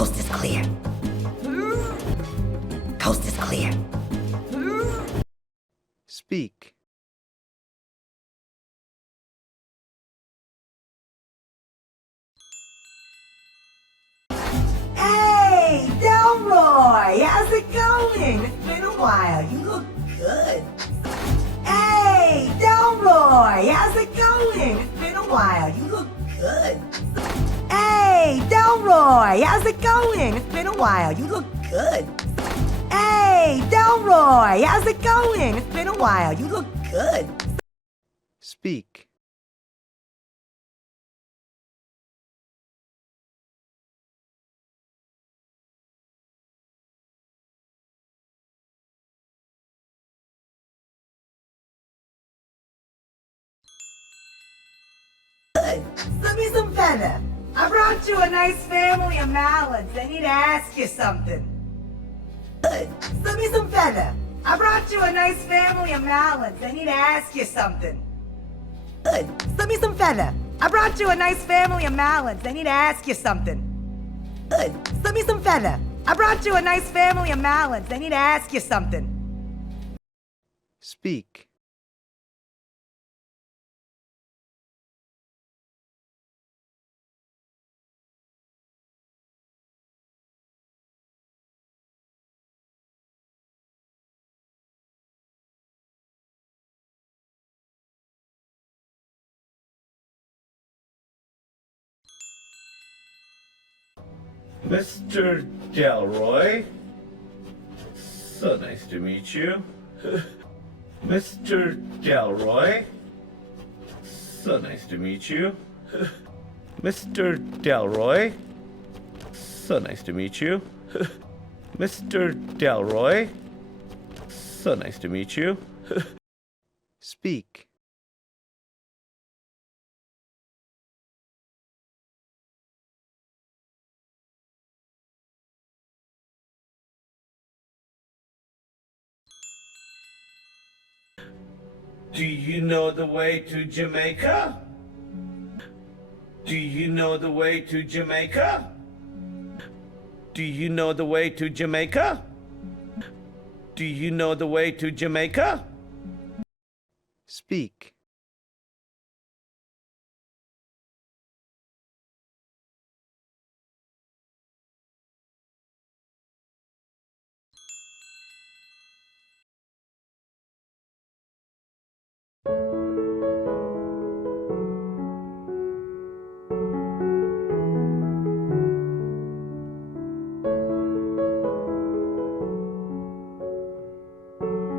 Coast is clear. Coast is clear. Speak. Hey, Delroy, how's it going? It's been a while. You look good. Hey, Delroy, how's it going? It's been a while. You look good. Hey, Delroy, how's it going? It's been a while. You look good. Hey, Delroy, how's it going? It's been a while. You look good. Speak. Send me some feta. I brought you a nice family of mallards. I need to ask you something. Send me some feta. I brought you a nice family of mallards. I need to ask you something. Send me some feta. I brought you a nice family of mallards. I need to ask you something. Send me some feta. I brought you a nice family of mallards. I need to ask you something. Speak. Mr. Delroy, so nice to meet you. Mr. Delroy, so nice to meet you. Mr. Delroy, so nice to meet you. Mr. Delroy, so nice to meet you. Speak. Do you know the way to Jamaica? Do you know the way to Jamaica? Do you know the way to Jamaica? Do you know the way to Jamaica? Speak.